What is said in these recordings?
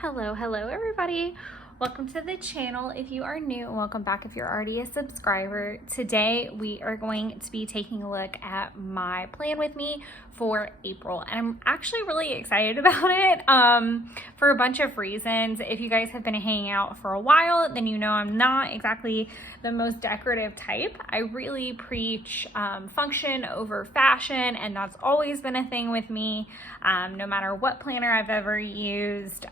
Hello everybody. Welcome to the channel if you are new, and welcome back if you're already a subscriber. Today we are going to be taking a look at my plan with me for April, and I'm actually really excited about it for a bunch of reasons. If you guys have been hanging out for a while, then you know I'm not exactly the most decorative type. I really preach function over fashion, and that's always been a thing with me, no matter what planner I've ever used.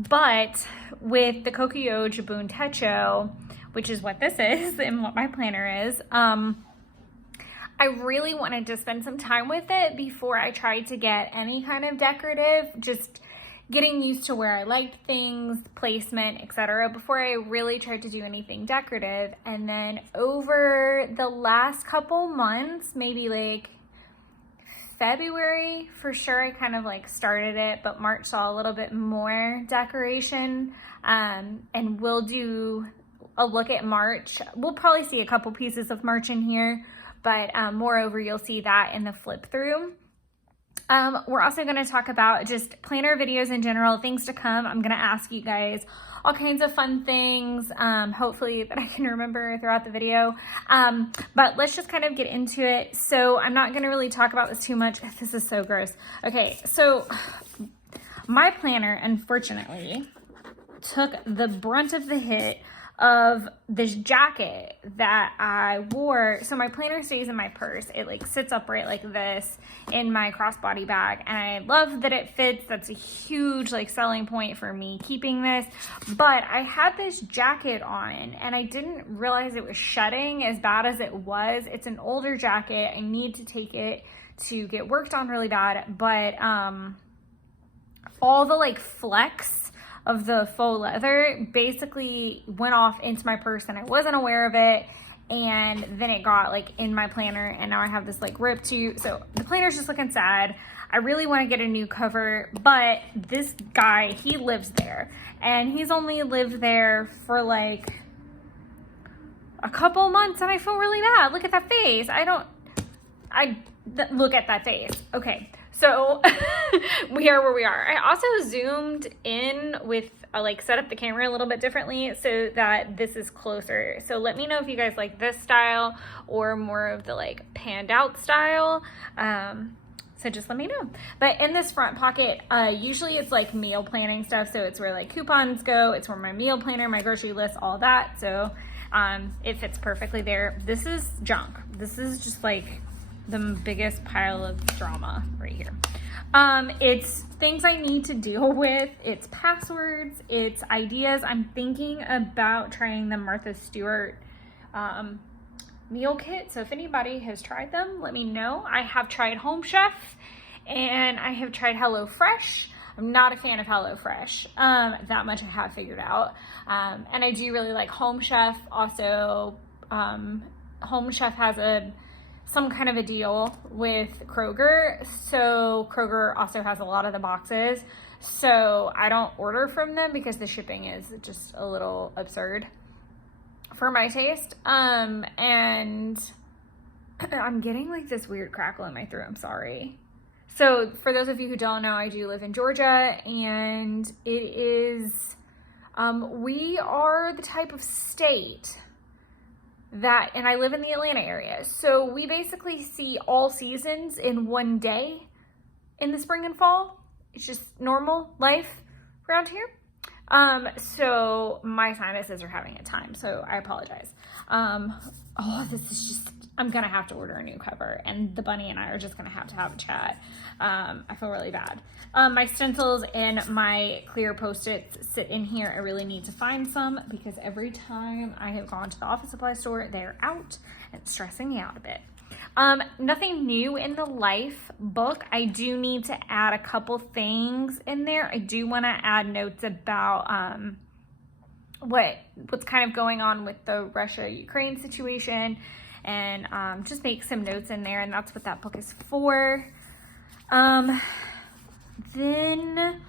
But with the Kokuyo Jibun Techo, which is what this is and what my planner is, I really wanted to spend some time with it before I tried to get any kind of decorative, just getting used to where I liked things, placement, etc., before I really tried to do anything decorative. And then over the last couple months, maybe like February for sure, I kind of like started it, but March saw a little bit more decoration, and we'll do a look at March. We'll probably see a couple pieces of March in here, but moreover, you'll see that in the flip through. We're also going to talk about just planner videos in general, things to come. I'm going to ask you guys all kinds of fun things, hopefully that I can remember throughout the video. But let's just kind of get into it. So I'm not going to really talk about this too much. This is so gross. Okay, so my planner, unfortunately, took the brunt of the hit of this jacket that I wore. So my planner stays in my purse. It like sits upright like this in my crossbody bag, and I love that it fits. That's a huge like selling point for me keeping this. But I had this jacket on and I didn't realize it was shedding as bad as it was. It's an older jacket. I need to take it to get worked on really bad, but all the like flex of the faux leather basically went off into my purse and I wasn't aware of it, and then it got like in my planner, and now I have this like rip too. So the planner's just looking sad. I really want to get a new cover, but this guy, he lives there, and he's only lived there for like a couple months, and I feel really bad. Look at that face. Look at that face. Okay, so we are where we are. I also zoomed in with like set up the camera a little bit differently so that this is closer. So let me know if you guys like this style or more of the like panned out style. So just let me know. But in this front pocket, usually it's like meal planning stuff. So it's where like coupons go. It's where my meal planner, my grocery list, all that. So it fits perfectly there. This is junk. This is just like the biggest pile of drama right here. It's things I need to deal with. It's passwords, it's ideas. I'm thinking about trying the Martha Stewart meal kit. So if anybody has tried them, let me know. I have tried Home Chef and I have tried HelloFresh. I'm not a fan of HelloFresh. That much I have figured out. And I do really like Home Chef. Also, Home Chef has some kind of a deal with Kroger. So Kroger also has a lot of the boxes. So I don't order from them because the shipping is just a little absurd for my taste. And I'm getting like this weird crackle in my throat. I'm sorry. So for those of you who don't know, I do live in Georgia, and it is, we are the type of state that, and I live in the Atlanta area, so we basically see all seasons in one day in the spring and fall. It's just normal life around here. So my sinuses are having a time, so I apologize. This is just, I'm gonna have to order a new cover, and the bunny and I are just gonna have to have a chat. I feel really bad. My stencils and my clear Post-its sit in here. I really need to find some because every time I have gone to the office supply store, they're out, and it's stressing me out a bit. Nothing new in the life book. I do need to add a couple things in there. I do want to add notes about what's kind of going on with the Russia-Ukraine situation, and just make some notes in there, and that's what that book is for. Then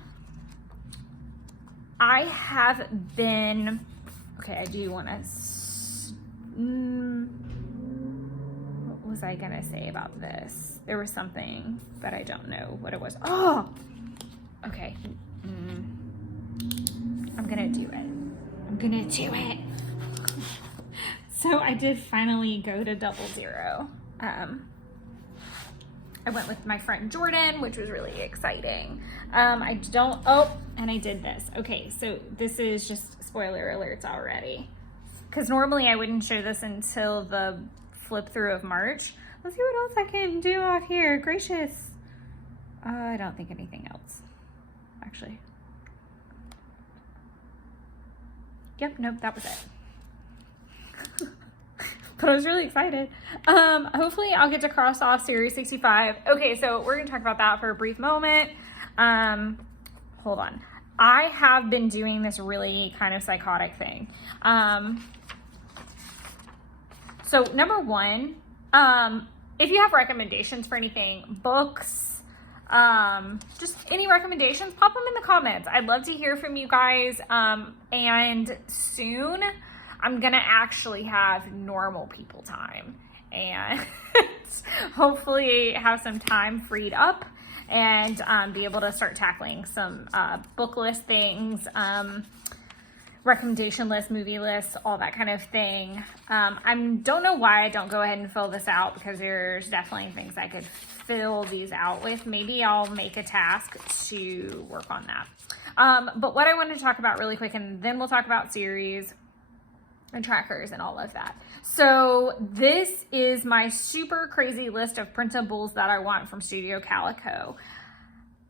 I have been, okay, I do want to, what was I gonna say about this? There was something, but I don't know what it was. Oh, okay. I'm gonna do it. I'm gonna do it. So I did finally go to 00. I went with my friend Jordan, which was really exciting. And I did this. Okay, so this is just spoiler alerts already. Because normally I wouldn't show this until the flip through of March. Let's see what else I can do off here. Gracious. I don't think anything else, actually. Yep, nope, that was it. But I was really excited. Hopefully I'll get to cross off Series 65. Okay, so we're gonna talk about that for a brief moment. Hold on. I have been doing this really kind of psychotic thing. So number one, if you have recommendations for anything, books, just any recommendations, pop them in the comments. I'd love to hear from you guys. And soon I'm gonna actually have normal people time and hopefully have some time freed up and be able to start tackling some book list things, recommendation list, movie lists, all that kind of thing. I don't know why I don't go ahead and fill this out, because there's definitely things I could fill these out with. Maybe I'll make a task to work on that. But what I wanted to talk about really quick, and then we'll talk about series and trackers and all of that. So this is my super crazy list of printables that I want from Studio Calico.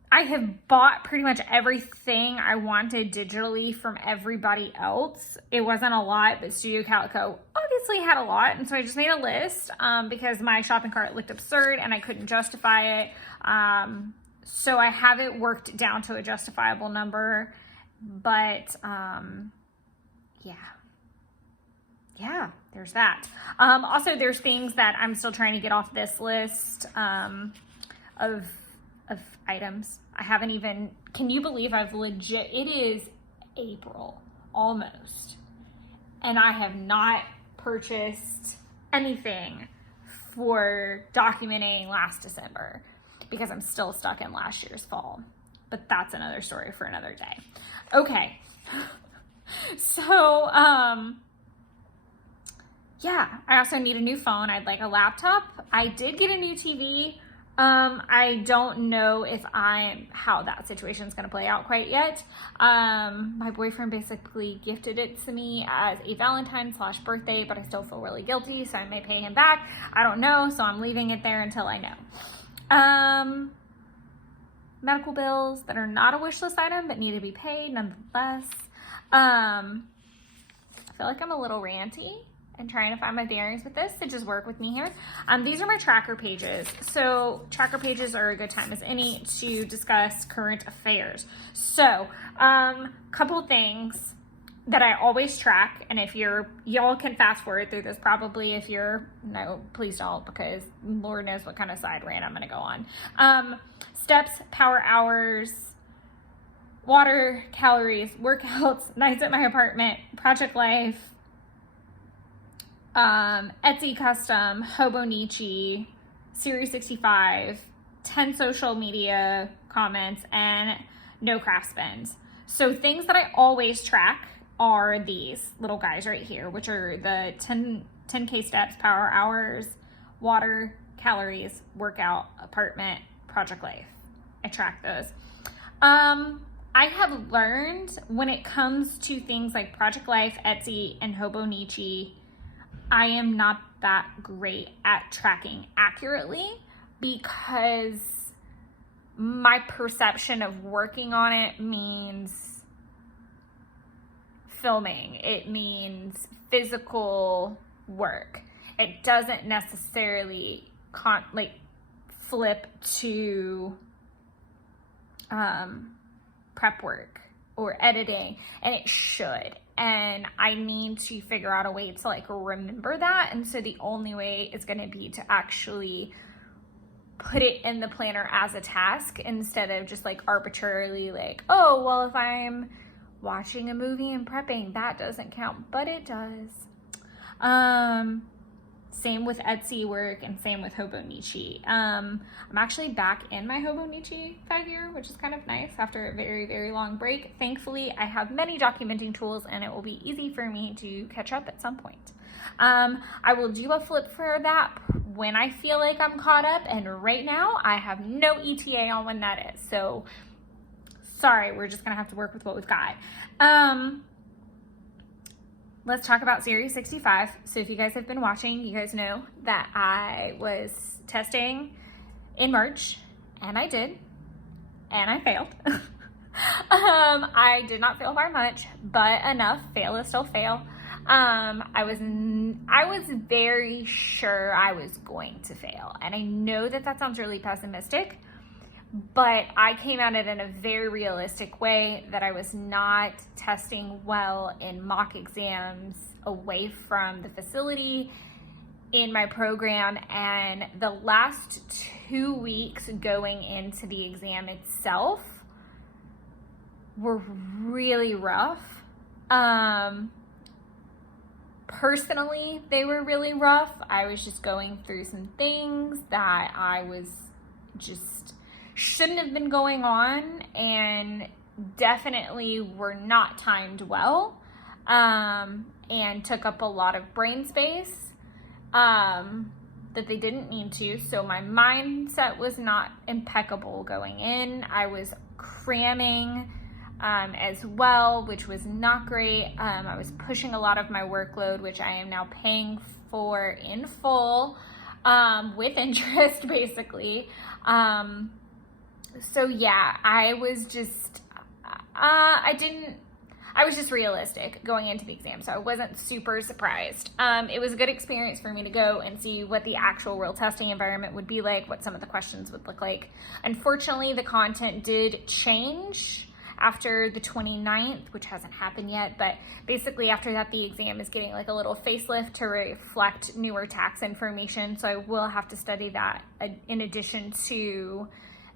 I have bought pretty much everything I wanted digitally from everybody else. It wasn't a lot, but Studio Calico obviously had a lot. And so I just made a list because my shopping cart looked absurd and I couldn't justify it. So I have it worked down to a justifiable number, but yeah, there's that. Also, there's things that I'm still trying to get off this list of items. I haven't even, can you believe it is April almost, and I have not purchased anything for documenting last December because I'm still stuck in last year's fall, but that's another story for another day. Okay. So, yeah, I also need a new phone. I'd like a laptop. I did get a new TV. I don't know how that situation is going to play out quite yet. My boyfriend basically gifted it to me as a Valentine/birthday, but I still feel really guilty, so I may pay him back. I don't know, so I'm leaving it there until I know. Medical bills that are not a wish list item, but need to be paid nonetheless. I feel like I'm a little ranty and trying to find my bearings with this, so just work with me here. These are my tracker pages. So tracker pages are a good time as any to discuss current affairs. So couple things that I always track, and if y'all can fast forward through this probably, no, please don't, because Lord knows what kind of side rant I'm gonna go on. Steps, power hours, water, calories, workouts, nights at my apartment, project life, Etsy custom, Hobonichi, Series 65, 10 social media comments, and no craft spends. So things that I always track are these little guys right here, which are the 10K steps, power hours, water, calories, workout, apartment, project life. I track those. I have learned when it comes to things like Project Life, Etsy, and Hobonichi, I am not that great at tracking accurately because my perception of working on it means filming. It means physical work. It doesn't necessarily flip to prep work or editing, and it should. And I need to figure out a way to remember that. And so the only way is going to be to actually put it in the planner as a task instead of just arbitrarily oh, well, if I'm watching a movie and prepping, that doesn't count, but it does. Same with Etsy work and same with Hobonichi. I'm actually back in my Hobonichi figure, which is kind of nice after a very, very long break. Thankfully, I have many documenting tools and it will be easy for me to catch up at some point. I will do a flip for that when I feel like I'm caught up, and right now I have no ETA on when that is. So sorry, we're just gonna have to work with what we've got. Let's talk about Series 65. So if you guys have been watching, you guys know that I was testing in March, and I did, and I failed. I did not fail by much, but enough. Fail is still fail. I was very sure I was going to fail, and I know that that sounds really pessimistic, but I came at it in a very realistic way that I was not testing well in mock exams away from the facility in my program, and the last 2 weeks going into the exam itself were really rough. Personally, they were really rough. I was just going through some things that I was just shouldn't have been going on, and definitely were not timed well, and took up a lot of brain space that they didn't need to. So my mindset was not impeccable going in. I was cramming as well, which was not great. I was pushing a lot of my workload, which I am now paying for in full, with interest, basically. So yeah, I was just, I was just realistic going into the exam, so I wasn't super surprised. It was a good experience for me to go and see what the actual real testing environment would be like, what some of the questions would look like. Unfortunately, the content did change after the 29th, which hasn't happened yet, but basically after that, the exam is getting like a little facelift to reflect newer tax information, so I will have to study that in addition to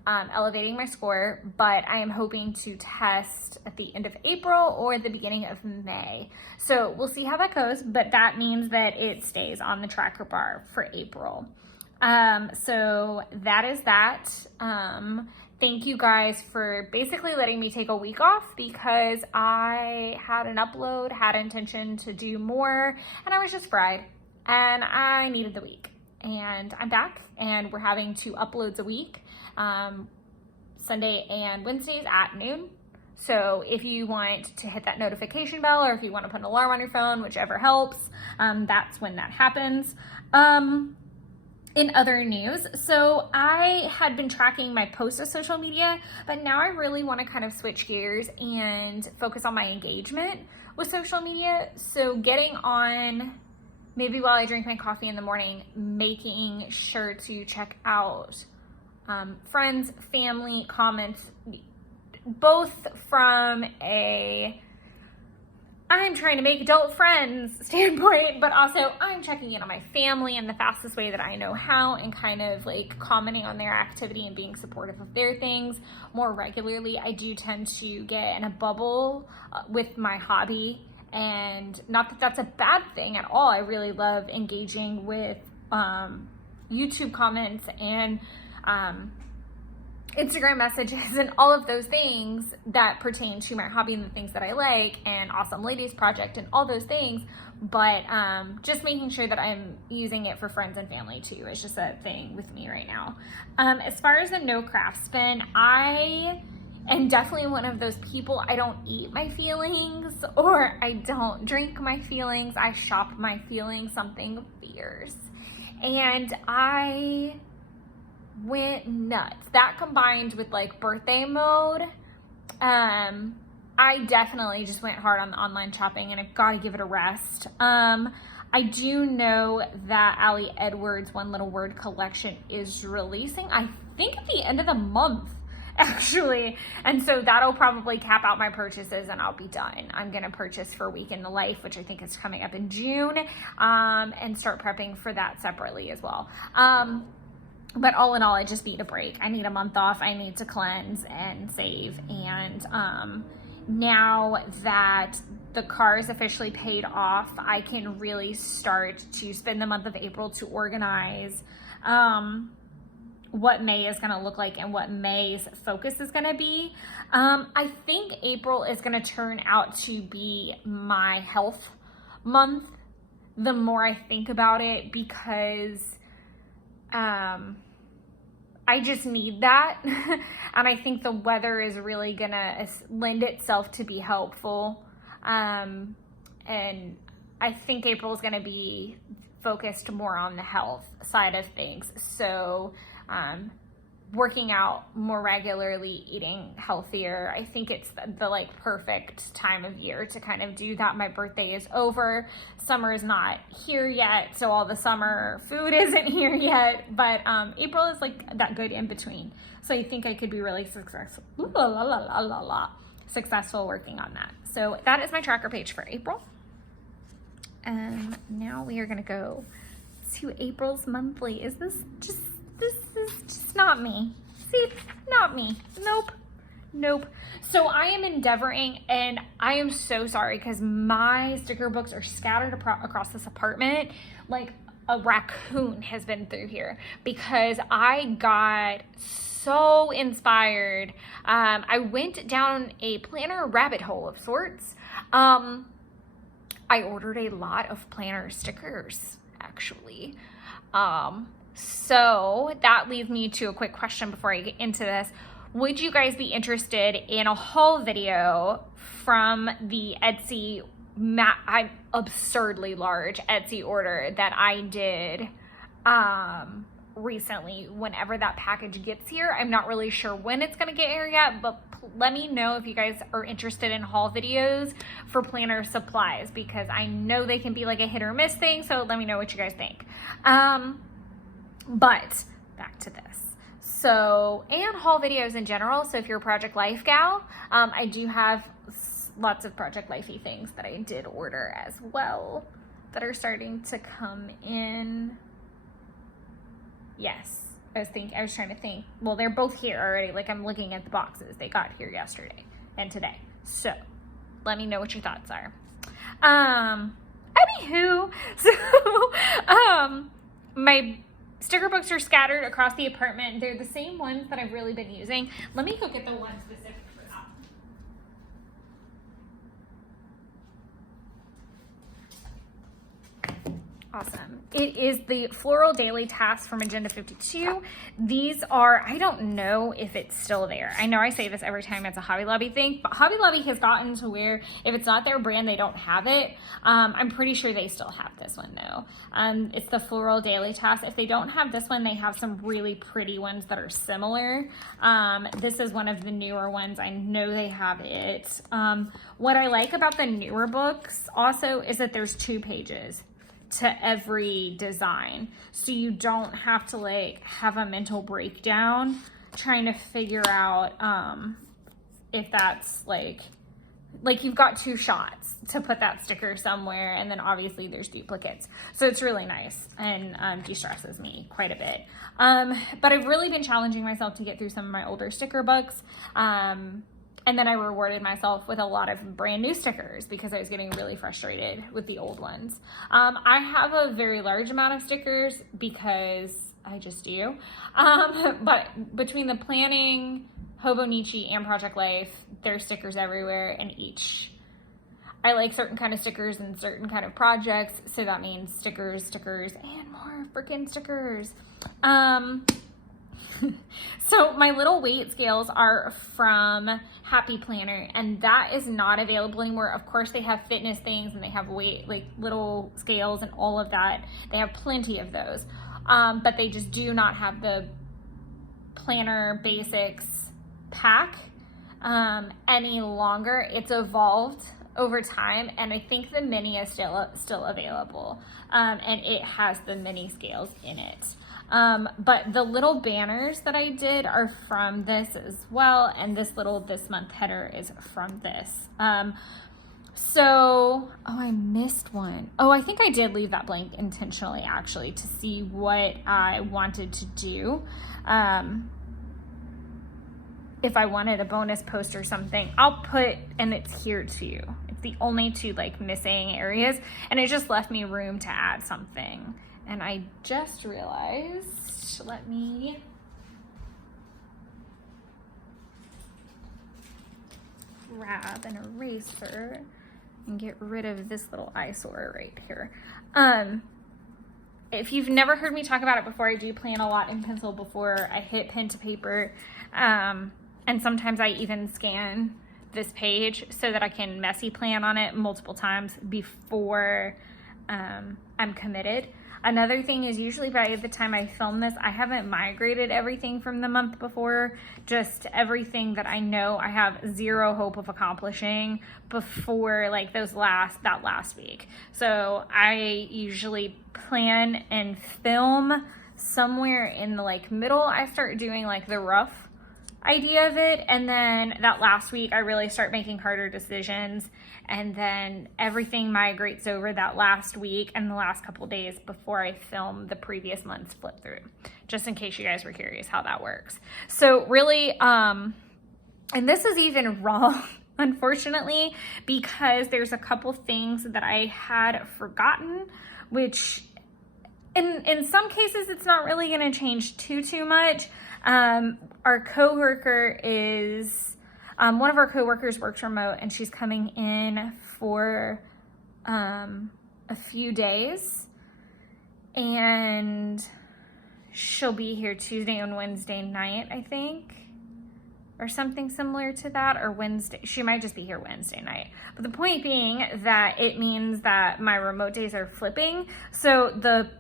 elevating my score, but I am hoping to test at the end of April or the beginning of May. So we'll see how that goes, but that means that it stays on the tracker bar for April. So that is that. Thank you guys for basically letting me take a week off because I had an upload, had intention to do more, and I was just fried, and I needed the week. And I'm back, and we're having 2 uploads a week, Sunday and Wednesdays at noon. So if you want to hit that notification bell, or if you want to put an alarm on your phone, whichever helps, that's when that happens. In other news, so I had been tracking my posts to social media, but now I really want to kind of switch gears and focus on my engagement with social media. So getting on, maybe while I drink my coffee in the morning, making sure to check out friends, family comments, both from a I'm trying to make adult friends standpoint, but also I'm checking in on my family in the fastest way that I know how, and kind of like commenting on their activity and being supportive of their things more regularly. I do tend to get in a bubble with my hobby, and not that that's a bad thing at all. I really love engaging with YouTube comments and Instagram messages and all of those things that pertain to my hobby and the things that I like, and Awesome Ladies Project and all those things, but just making sure that I'm using it for friends and family too. It's just a thing with me right now. As far as the no craft spin, I am definitely one of those people. I don't eat my feelings, or I don't drink my feelings. I shop my feelings, something fierce, and I went nuts. That combined with like birthday mode, I definitely just went hard on the online shopping, and I've got to give it a rest. I do know that Ali Edwards' One Little Word collection is releasing, I think at the end of the month, actually, and so that'll probably cap out my purchases and I'll be done. I'm gonna purchase for Week in the Life, which I think is coming up in June, and start prepping for that separately as well. But all in all, I just need a break. I need a month off. I need to cleanse and save. And now that the car is officially paid off, I can really start to spend the month of April to organize what May is going to look like and what May's focus is going to be. I think April is going to turn out to be my health month the more I think about it, because I just need that. And I think the weather is really going to lend itself to be helpful. And I think April is going to be focused more on the health side of things. So working out more regularly, eating healthier. I think it's the like perfect time of year to kind of do that. My birthday is over. Summer is not here yet, so all the summer food isn't here yet, but April is like that good in between. So I think I could be really successful working on that. So that is my tracker page for April. Now we are gonna go to April's monthly. This is just not me. See, not me. Nope. So I am endeavoring, and I am so sorry because my sticker books are scattered across this apartment like a raccoon has been through here, because I got so inspired. I went down a planner rabbit hole of sorts. I ordered a lot of planner stickers, actually. So that leads me to a quick question before I get into this. Would you guys be interested in a haul video from the Etsy, absurdly large Etsy order that I did recently? Whenever that package gets here, I'm not really sure when it's going to get here yet, but let me know if you guys are interested in haul videos for planner supplies, because I know they can be like a hit or miss thing. So let me know what you guys think. But back to this. So, and haul videos in general. So if you're a Project Life gal, I do have lots of Project Lifey things that I did order as well that are starting to come in. Yes, I was trying to think. Well, they're both here already. Like, I'm looking at the boxes. They got here yesterday and today. So let me know what your thoughts are. Anywho, so my sticker books are scattered across the apartment. They're the same ones that I've really been using. Let me go get the one specific for that. Awesome. It is the Floral Daily Task from Agenda 52. These are, I don't know if it's still there. I know I say this every time it's a Hobby Lobby thing, but Hobby Lobby has gotten to where if it's not their brand, they don't have it. I'm pretty sure they still have this one though. It's the Floral Daily Task. If they don't have this one, they have some really pretty ones that are similar. This is one of the newer ones. I know they have it. What I like about the newer books also is that there's 2 pages to every design, so you don't have to like have a mental breakdown trying to figure out if that's like you've got 2 shots to put that sticker somewhere, and then obviously there's duplicates, so it's really nice and de-stresses me quite a bit. But I've really been challenging myself to get through some of my older sticker books, and then I rewarded myself with a lot of brand new stickers because I was getting really frustrated with the old ones. I have a very large amount of stickers because I just do. But between the planning, Hobonichi, and Project Life, there's stickers everywhere, and I like certain kind of stickers and certain kind of projects. So that means stickers, and more freaking stickers. So my little weight scales are from Happy Planner, and that is not available anymore. Of course, they have fitness things and they have weight, like little scales and all of that. They have plenty of those, but they just do not have the Planner Basics pack any longer. It's evolved over time, and I think the mini is still available, and it has the mini scales in it. But the little banners that I did are from this as well, and this month header is from this. So, I missed one. I think I did leave that blank intentionally, actually, to see what I wanted to do. if I wanted a bonus post or something, I'll put, and it's here too. It's the only two like missing areas, and it just left me room to add something. And I just realized, let me grab an eraser and get rid of this little eyesore right here. If you've never heard me talk about it before, I do plan a lot in pencil before I hit pen to paper. And sometimes I even scan this page so that I can messy plan on it multiple times before I'm committed. Another thing is usually by the time I film this, I haven't migrated everything from the month before, just everything that I know I have zero hope of accomplishing before like that last week. So I usually plan and film somewhere in the like middle. I start doing like the rough idea of it, and then that last week I really start making harder decisions, and then everything migrates over that last week and the last couple days before I film the previous month's flip through, just in case you guys were curious how that works. So really, and this is even wrong unfortunately, because there's a couple things that I had forgotten, which in some cases it's not really going to change too much. Our coworker is, one of our coworkers works remote, and she's coming in for a few days, and she'll be here Tuesday and Wednesday night, I think, or something similar to that, or Wednesday. She might just be here Wednesday night. But the point being that it means that my remote days are flipping, so the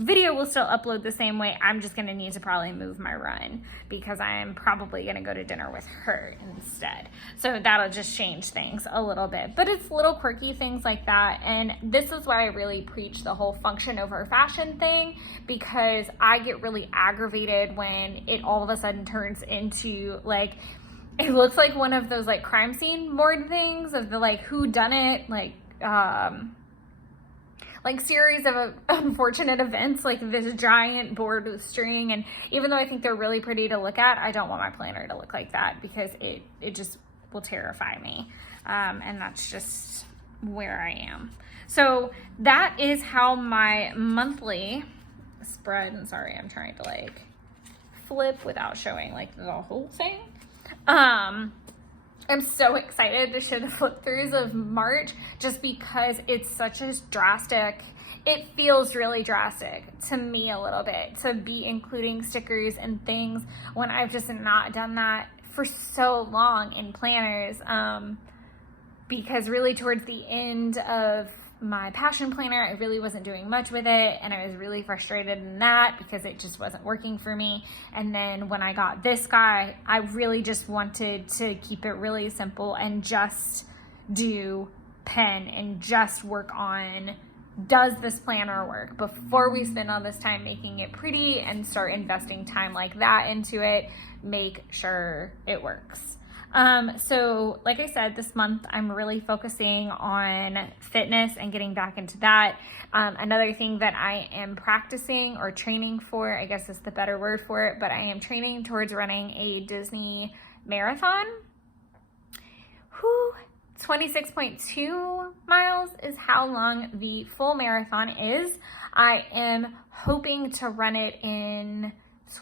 video will still upload the same way. I'm just gonna need to probably move my run because I'm probably gonna go to dinner with her instead. So that'll just change things a little bit, but it's little quirky things like that. And this is why I really preach the whole function over fashion thing, because I get really aggravated when it all of a sudden turns into like, it looks like one of those like crime scene board things of the like who done it, like series of unfortunate events, like this giant board with string. And even though I think they're really pretty to look at, I don't want my planner to look like that because it just will terrify me. And that's just where I am. So that is how my monthly spread, and sorry, I'm trying to like flip without showing like the whole thing. I'm so excited to show the flip throughs of March just because it's such a drastic, it feels really drastic to me a little bit to be including stickers and things when I've just not done that for so long in planners. Because really towards the end of my passion planner, I really wasn't doing much with it, and I was really frustrated in that because it just wasn't working for me. And then when I got this guy, I really just wanted to keep it really simple and just do pen and just work on, does this planner work, before we spend all this time making it pretty and start investing time like that into it, make sure it works. So like I said, this month I'm really focusing on fitness and getting back into that. Another thing that I am practicing or training for, I guess is the better word for it, but I am training towards running a Disney marathon. 26.2 miles is how long the full marathon is. I am hoping to run it in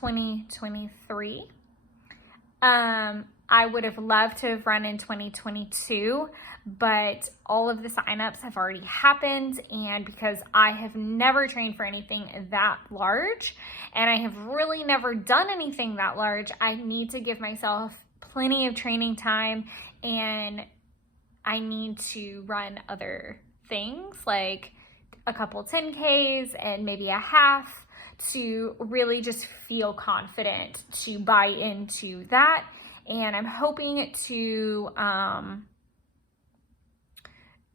2023. I would have loved to have run in 2022, but all of the signups have already happened, and because I have never trained for anything that large, and I have really never done anything that large, I need to give myself plenty of training time, and I need to run other things like a couple 10Ks and maybe a half to really just feel confident to buy into that. And I'm hoping to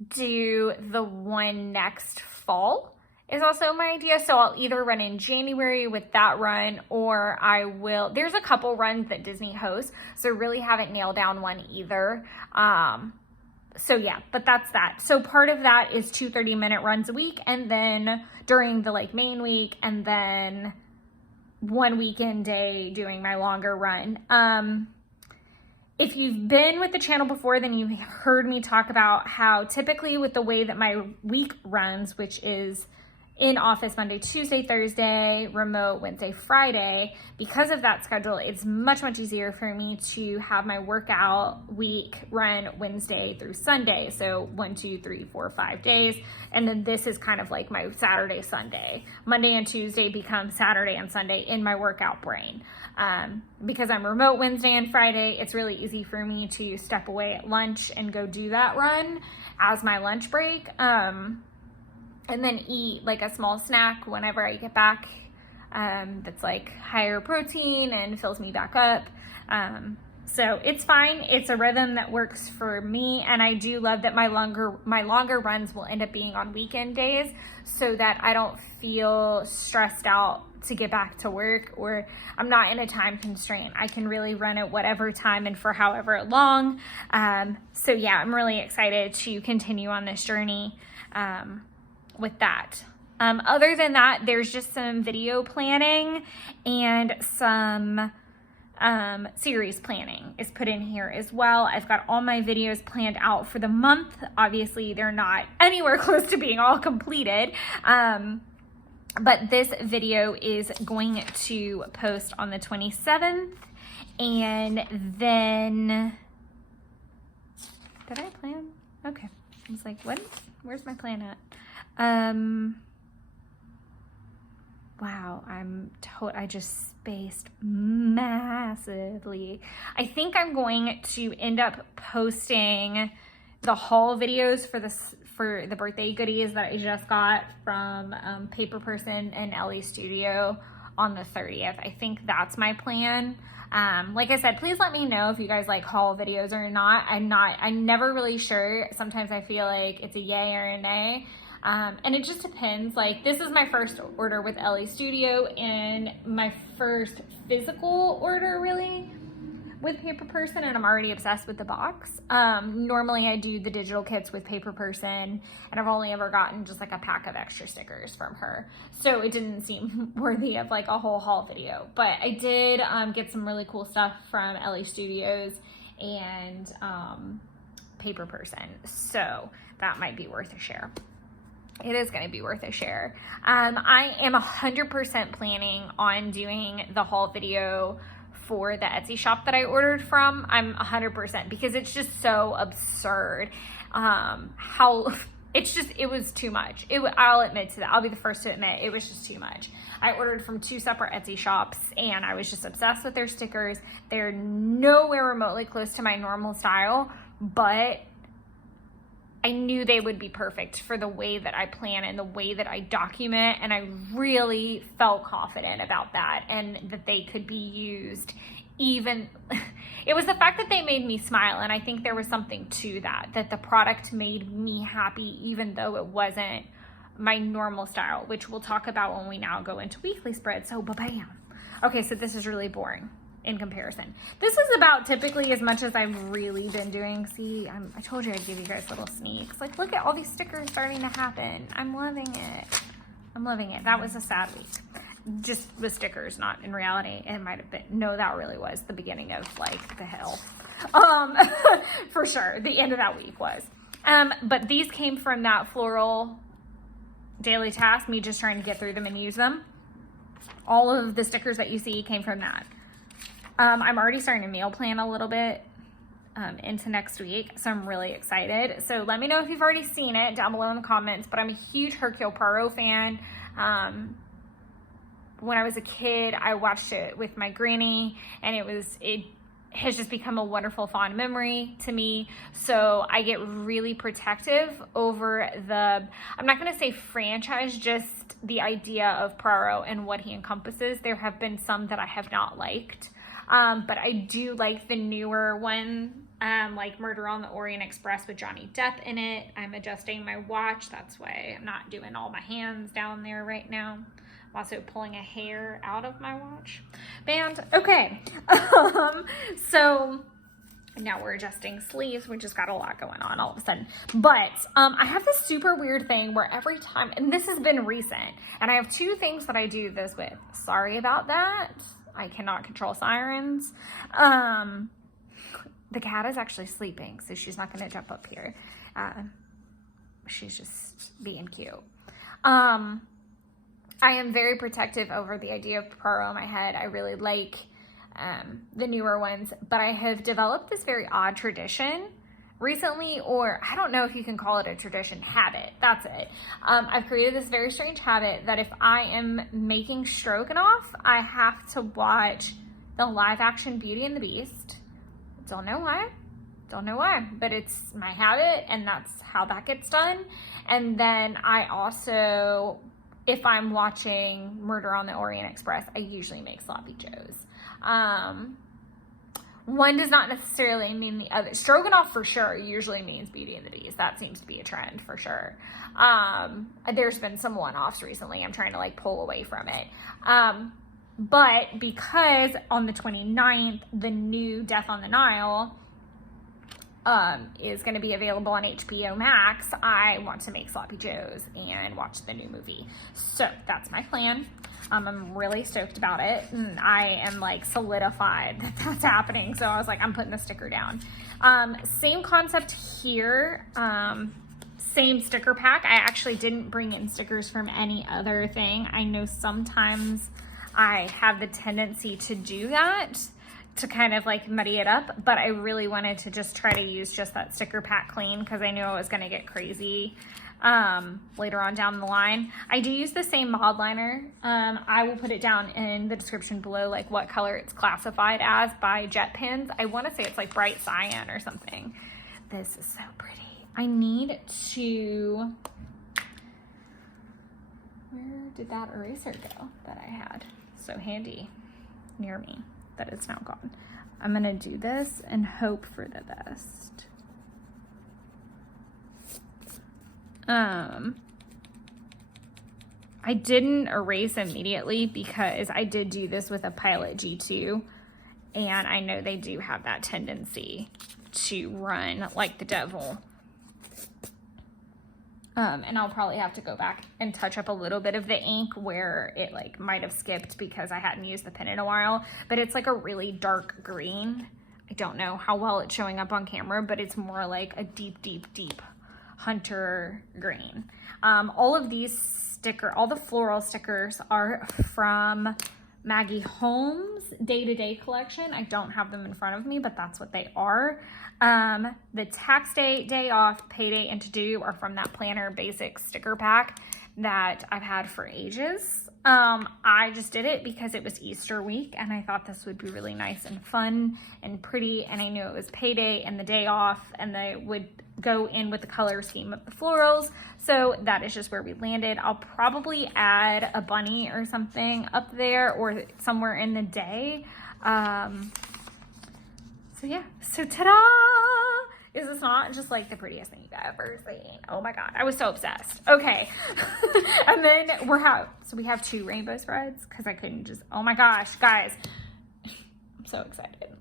do the one next fall is also my idea. So I'll either run in January with that run, or I will, there's a couple runs that Disney hosts, so really haven't nailed down one either. So yeah, but that's that. So part of that is 2 30-minute runs a week, and then during the like main week, and then one weekend day doing my longer run. if you've been with the channel before, then you've heard me talk about how typically with the way that my week runs, which is in office Monday, Tuesday, Thursday, remote Wednesday, Friday, because of that schedule, it's much, much easier for me to have my workout week run Wednesday through Sunday. So 1, 2, 3, 4, 5 days. And then this is kind of like my Saturday, Sunday. Monday and Tuesday become Saturday and Sunday in my workout brain. Because I'm remote Wednesday and Friday, it's really easy for me to step away at lunch and go do that run as my lunch break. And then eat like a small snack whenever I get back, that's like higher protein and fills me back up. So it's fine. It's a rhythm that works for me. And I do love that my longer runs will end up being on weekend days so that I don't feel stressed out to get back to work, or I'm not in a time constraint. I can really run at whatever time and for however long. So yeah, I'm really excited to continue on this journey with that. Other than that, there's just some video planning and some series planning is put in here as well. I've got all my videos planned out for the month. Obviously, they're not anywhere close to being all completed. But this video is going to post on the 27th. And then, did I plan? Okay. I was like, what? Where's my plan at? Wow, I just spaced massively. I think I'm going to end up posting the haul videos for the birthday goodies that I just got from Paper Person and Ellie Studio on the 30th. I think that's my plan. Like I said, please let me know if you guys like haul videos or not. I'm never really sure. Sometimes I feel like it's a yay or a nay. And it just depends. Like, this is my first order with Ellie Studio and my first physical order really with Paper Person, and I'm already obsessed with the box. Normally I do the digital kits with Paper Person, and I've only ever gotten just like a pack of extra stickers from her. So it didn't seem worthy of like a whole haul video, but I did get some really cool stuff from Ellie Studios and Paper Person. So that might be worth a share. It is going to be worth a share. I am 100% planning on doing the haul video for the Etsy shop that I ordered from. I'm 100% because it's just so absurd. It was too much. I'll admit to that. I'll be the first to admit it was just too much. I ordered from 2 separate Etsy shops and I was just obsessed with their stickers. They're nowhere remotely close to my normal style, but I knew they would be perfect for the way that I plan and the way that I document, and I really felt confident about that and that they could be used even. It was the fact that they made me smile, and I think there was something to that the product made me happy even though it wasn't my normal style, which we'll talk about when we now go into weekly spread. So bam. Okay, so this is really boring in comparison. This is about typically as much as I've really been doing. See, I told you I'd give you guys little sneaks. Like, look at all these stickers starting to happen. I'm loving it. I'm loving it. That was a sad week. Just with stickers, not in reality. It might have been, no, that really was the beginning of like the hell. For sure. The end of that week was. But these came from that Floral daily task, me just trying to get through them and use them. All of the stickers that you see came from that. I'm already starting to meal plan a little bit into next week, so I'm really excited. So let me know if you've already seen it down below in the comments, but I'm a huge Hercule Poirot fan. When I was a kid, I watched it with my granny, and it has just become a wonderful, fond memory to me. So I get really protective over I'm not going to say franchise, just the idea of Poirot and what he encompasses. There have been some that I have not liked. But I do like the newer one, like Murder on the Orient Express with Johnny Depp in it. I'm adjusting my watch. That's why I'm not doing all my hands down there right now. I'm also pulling a hair out of my watch band. Okay. So now we're adjusting sleeves. We just got a lot going on all of a sudden. But I have this super weird thing where every time, and this has been recent, and I have 2 things that I do this with. Sorry about that. I cannot control sirens. the cat is actually sleeping, so she's not going to jump up here. She's just being cute. I am very protective over the idea of Paro in my head. I really like the newer ones, but I have developed this very odd tradition recently, or I don't know if you can call it a tradition, habit. That's it. I've created this very strange habit that if I am making stroganoff, I have to watch the live action Beauty and the Beast. Don't know why, but it's my habit, and that's how that gets done. And then I also, if I'm watching Murder on the Orient Express, I usually make sloppy joes. One does not necessarily mean the other. Stroganoff for sure usually means Beauty and the Beast. That seems to be a trend for sure. There's been some one-offs recently. I'm trying to like pull away from it. But because on the 29th, the new Death on the Nile is going to be available on HBO Max, I want to make sloppy joes and watch the new movie. So that's my plan. I'm really stoked about it, and I am like solidified that that's happening. So I was like, I'm putting the sticker down. Same concept here. Same sticker pack. I actually didn't bring in stickers from any other thing. I know sometimes I have the tendency to do that, to kind of like muddy it up, but I really wanted to just try to use just that sticker pack clean because I knew I was going to get crazy later on down the line. I do use the same mod liner. I will put it down in the description below, like what color it's classified as by Jet Pins. I want to say it's like bright cyan or something. This is so pretty. I need to, where did that eraser go that I had so handy near me that it's now gone? I'm gonna do this and hope for the best. I didn't erase immediately because I did do this with a Pilot G2, and I know they do have that tendency to run like the devil. And I'll probably have to go back and touch up a little bit of the ink where it like might have skipped because I hadn't used the pen in a while, but it's like a really dark green. I don't know how well it's showing up on camera, but it's more like a deep, deep, deep hunter green. All of these all the floral stickers are from Maggie Holmes' Day-to-Day collection. I don't have them in front of me, but that's what they are. The tax day, day off, payday, and to-do are from that Planner Basics sticker pack that I've had for ages. I just did it because it was Easter week and I thought this would be really nice and fun and pretty, and I knew it was payday and the day off, and they would go in with the color scheme of the florals. So that is just where we landed. I'll probably add a bunny or something up there or somewhere in the day. So yeah, so ta-da! Is this not just like the prettiest thing you've ever seen? Oh my God, I was so obsessed. Okay, and then we have 2 rainbow spreads because I couldn't just, oh my gosh, guys, I'm so excited.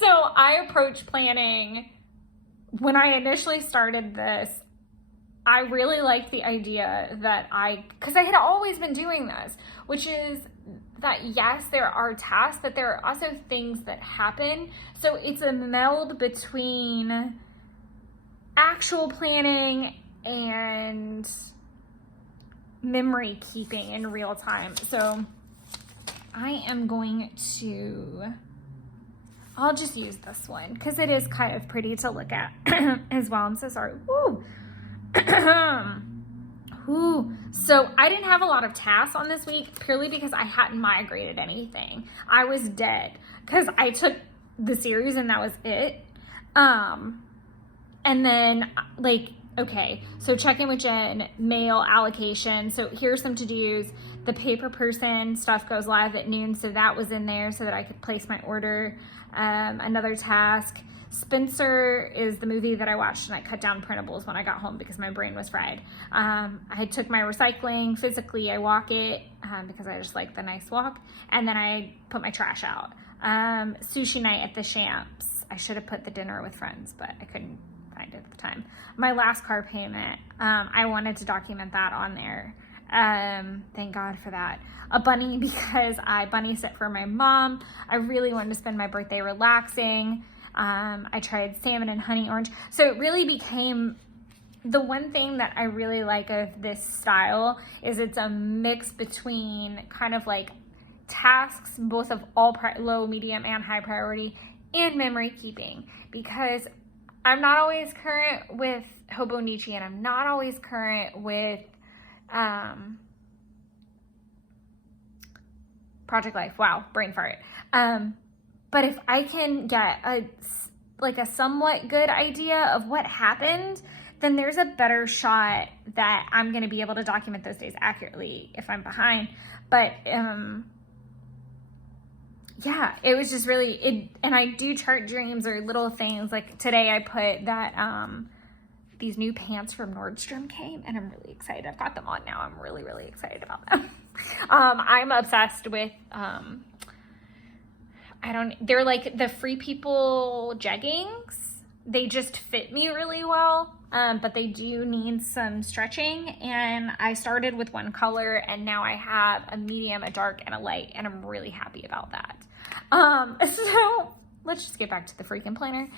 So I approach planning, when I initially started this, I really liked the idea that because I had always been doing this, which is that yes, there are tasks, but there are also things that happen. So it's a meld between actual planning and memory keeping in real time. So I am going to, I'll just use this one because it is kind of pretty to look at as well. I'm so sorry. Woo. Ooh. So I didn't have a lot of tasks on this week purely because I hadn't migrated anything. I was dead because I took the series and that was it. And then like, okay, so check in with Jen, mail allocation. So here's some to-dos. The paper person stuff goes live at noon. So that was in there so that I could place my order. Another task. Spencer is the movie that I watched, and I cut down printables when I got home because my brain was fried. I took my recycling physically. I walk it because I just like the nice walk. And then I put my trash out. Sushi night at the Champs. I should have put the dinner with friends, but I couldn't find it at the time. My last car payment. I wanted to document that on there. Thank God for that. A bunny because I bunny sit for my mom. I really wanted to spend my birthday relaxing. I tried salmon and honey orange. So it really became, the one thing that I really like of this style is it's a mix between kind of like tasks, both of all low, medium, and high priority, and memory keeping, because I'm not always current with Hobonichi, and I'm not always current with Project Life. Wow, brain fart. But if I can get a somewhat good idea of what happened, then there's a better shot that I'm going to be able to document those days accurately if I'm behind. But yeah, it was just really, and I do chart dreams or little things. Like today I put that these new pants from Nordstrom came, and I'm really excited. I've got them on now. I'm really, really excited about them. I'm obsessed with, they're like the Free People jeggings. They just fit me really well, but they do need some stretching. And I started with one color, and now I have a medium, a dark, and a light, and I'm really happy about that. So let's just get back to the freaking planner.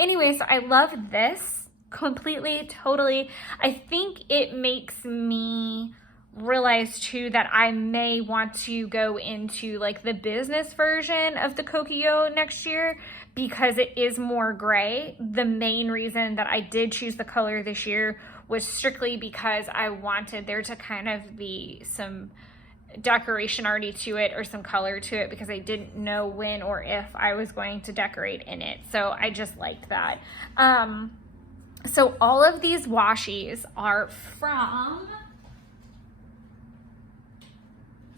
Anyway, so I love this completely, totally. I think it makes me realize too that I may want to go into like the business version of the Kokuyo next year, because it is more gray. The main reason that I did choose the color this year was strictly because I wanted there to kind of be some decoration already to it, or some color to it, because I didn't know when or if I was going to decorate in it. So I just liked that. So all of these washies are from,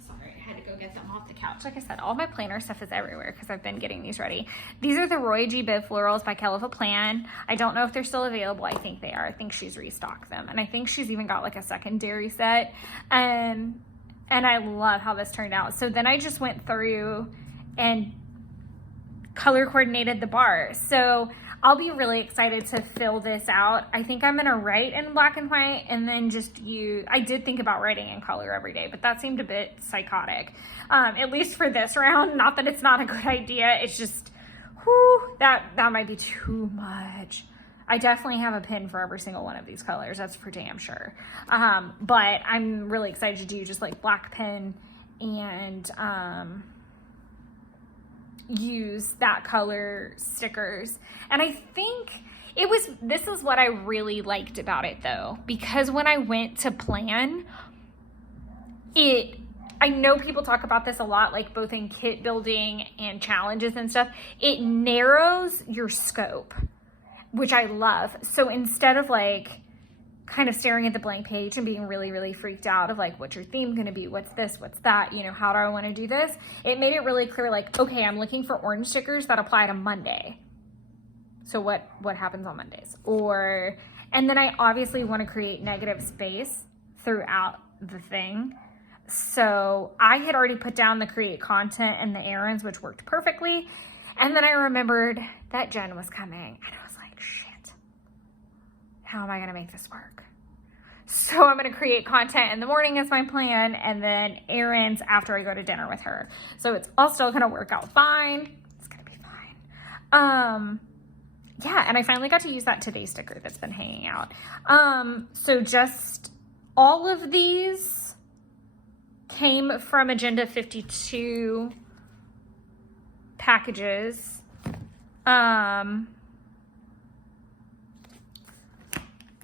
sorry, I had to go get them off the couch. Like I said, all my planner stuff is everywhere because I've been getting these ready. These are the Roy G. Biv Florals by Kelva Plan. I don't know if they're still available. I think they are. I think she's restocked them. And I think she's even got like a secondary set. And I love how this turned out. So then I just went through and color coordinated the bars. So I'll be really excited to fill this out. I think I'm gonna write in black and white, and then just I did think about writing in color every day, but that seemed a bit psychotic, at least for this round. Not that it's not a good idea, it's just, whew, that might be too much. I definitely have a pin for every single one of these colors, that's for damn sure. But I'm really excited to do just like black pen and use that color stickers. And I think this is what I really liked about it though, because when I went to plan it, I know people talk about this a lot, like both in kit building and challenges and stuff, it narrows your scope, which I love. So instead of like kind of staring at the blank page and being really, really freaked out of like, what's your theme going to be? What's this? What's that? You know, how do I want to do this? It made it really clear, like, okay, I'm looking for orange stickers that apply to Monday. So what happens on Mondays? And then I obviously want to create negative space throughout the thing. So I had already put down the create content and the errands, which worked perfectly. And then I remembered that Jen was coming, and I was like, shit, how am I going to make this work? So I'm going to create content in the morning as my plan, and then errands after I go to dinner with her. So it's all still going to work out fine. It's going to be fine. Yeah, and I finally got to use that today sticker that's been hanging out. So just all of these came from Agenda 52 packages.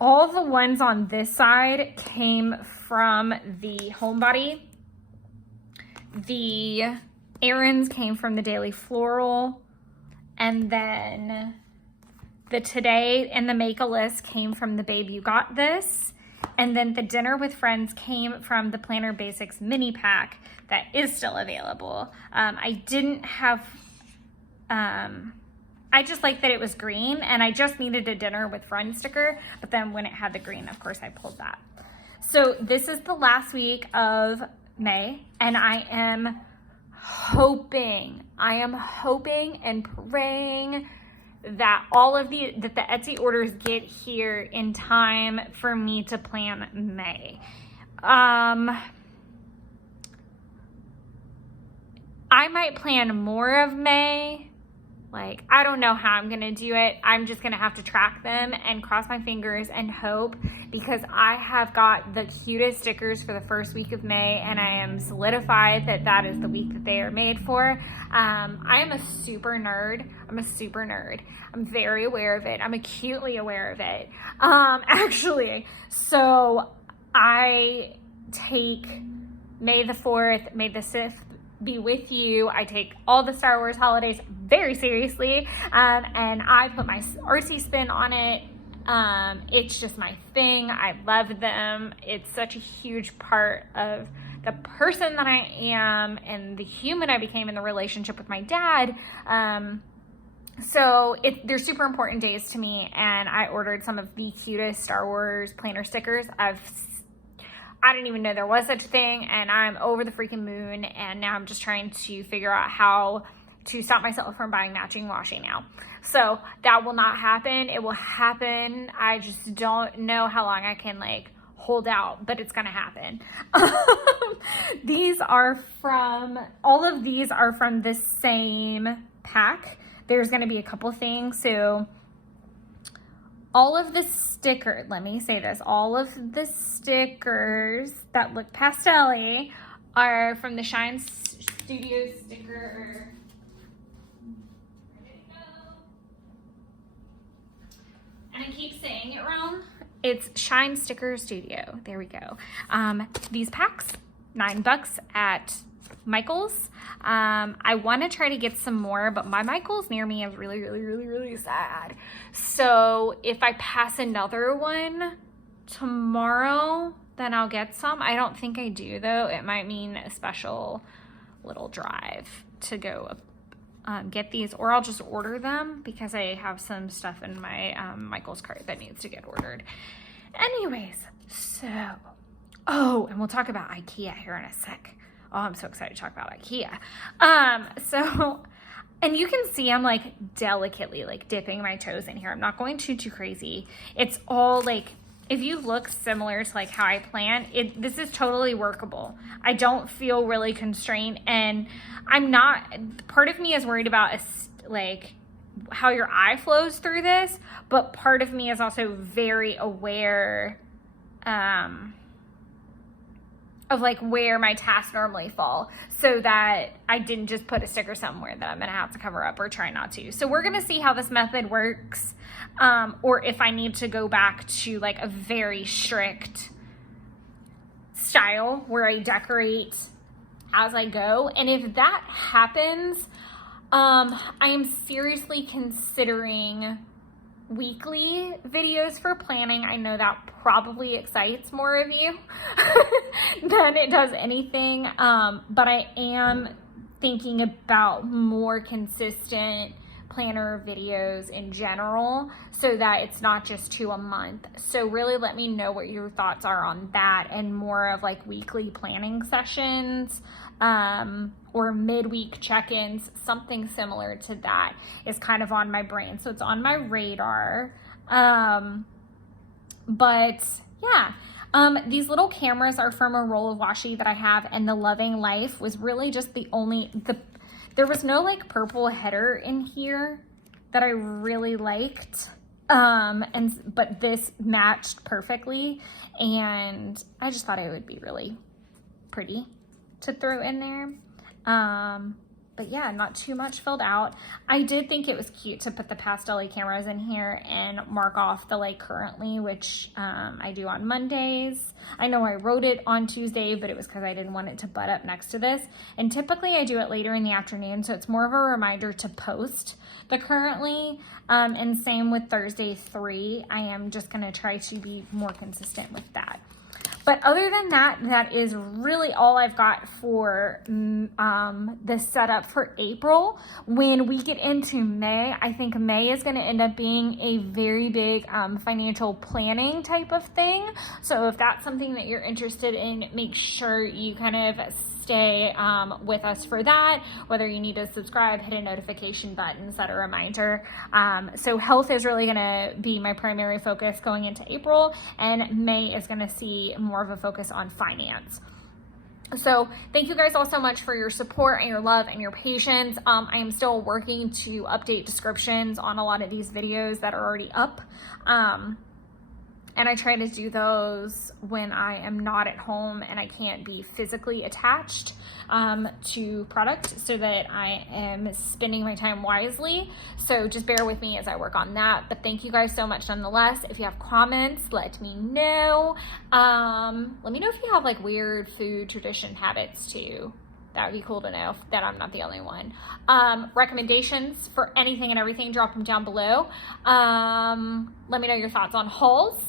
All the ones on this side came from the Homebody. The errands came from the Daily Floral. And then the Today and the Make a List came from the Babe You Got This. And then the Dinner with Friends came from the Planner Basics mini pack that is still available. I didn't have... I just liked that it was green, and I just needed a Dinner with Friends sticker, but then when it had the green, of course, I pulled that. So this is the last week of May, and I am hoping and praying that that the Etsy orders get here in time for me to plan May. I might plan more of May. Like, I don't know how I'm going to do it. I'm just going to have to track them and cross my fingers and hope, because I have got the cutest stickers for the first week of May, and I am solidified that that is the week that they are made for. I am a super nerd. I'm very aware of it. I'm acutely aware of it. Actually, so I take May the 4th, May the 5th, be with you. I take all the Star Wars holidays very seriously, and I put my artsy spin on it. It's just my thing. I love them. It's such a huge part of the person that I am and the human I became in the relationship with my dad. So they're super important days to me, and I ordered some of the cutest Star Wars planner stickers. I didn't even know there was such a thing, and I'm over the freaking moon, and now I'm just trying to figure out how to stop myself from buying matching washi now. So that will not happen. It will happen. I just don't know how long I can like hold out, but it's gonna happen. All of these are from the same pack. There's gonna be a couple things. So all of the stickers, let me say this, all of the stickers that look pastel-y are from the Shine Studio sticker. Where did it go? And I keep saying it wrong. It's Shine Sticker Studio. There we go. These packs, $9 at Michael's. I want to try to get some more, but my Michael's near me is really sad. So if I pass another one tomorrow, then I'll get some. I don't think I do though. It might mean a special little drive to go get these, or I'll just order them because I have some stuff in my Michael's cart that needs to get ordered. Anyways, so, and we'll talk about IKEA here in a sec. Oh, I'm so excited to talk about IKEA. And you can see I'm like delicately like dipping my toes in here. I'm not going too crazy. It's all like, if you look similar to like how I plan, this is totally workable. I don't feel really constrained, and I'm not, part of me is worried about like how your eye flows through this, but part of me is also very aware of like where my tasks normally fall, so that I didn't just put a sticker somewhere that I'm gonna have to cover up or try not to. So we're gonna see how this method works, or if I need to go back to like a very strict style where I decorate as I go. And if that happens, I am seriously considering weekly videos for planning. I know that probably excites more of you than it does anything, but I am thinking about more consistent planner videos in general, so that it's not just 2 a month. So really let me know what your thoughts are on that, and more of like weekly planning sessions, or midweek check-ins. Something similar to that is kind of on my brain, so it's on my radar. But yeah, these little cameras are from a roll of washi that I have, and the Loving Life was really just there was no like purple header in here that I really liked, but this matched perfectly, and I just thought it would be really pretty to throw in there. But yeah, not too much filled out. I did think it was cute to put the pastel-y cameras in here and mark off the like currently, which I do on Mondays. I know I wrote it on Tuesday, but it was because I didn't want it to butt up next to this. And typically I do it later in the afternoon, so it's more of a reminder to post the currently. And same with Thursday 3. I am just gonna try to be more consistent with that. But other than that, that is really all I've got for the setup for April. When we get into May, I think May is going to end up being a very big financial planning type of thing. So if that's something that you're interested in, make sure you kind of stay with us for that, whether you need to subscribe, hit a notification button, set a reminder. So health is really going to be my primary focus going into April, and May is going to see more of a focus on finance. So thank you guys all so much for your support and your love and your patience. I am still working to update descriptions on a lot of these videos that are already up. And I try to do those when I am not at home and I can't be physically attached to product, so that I am spending my time wisely. So just bear with me as I work on that. But thank you guys so much nonetheless. If you have comments, let me know. Let me know if you have like weird food tradition habits too. That would be cool to know that I'm not the only one. Recommendations for anything and everything, drop them down below. Let me know your thoughts on hauls.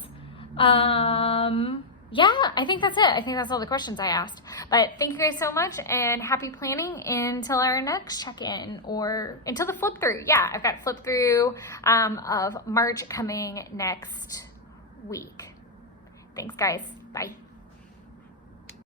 Yeah, I think that's it. I think that's all the questions I asked. But thank you guys so much, and happy planning until our next check-in, or until the flip through. Yeah, I've got flip through of March coming next week. Thanks guys. Bye.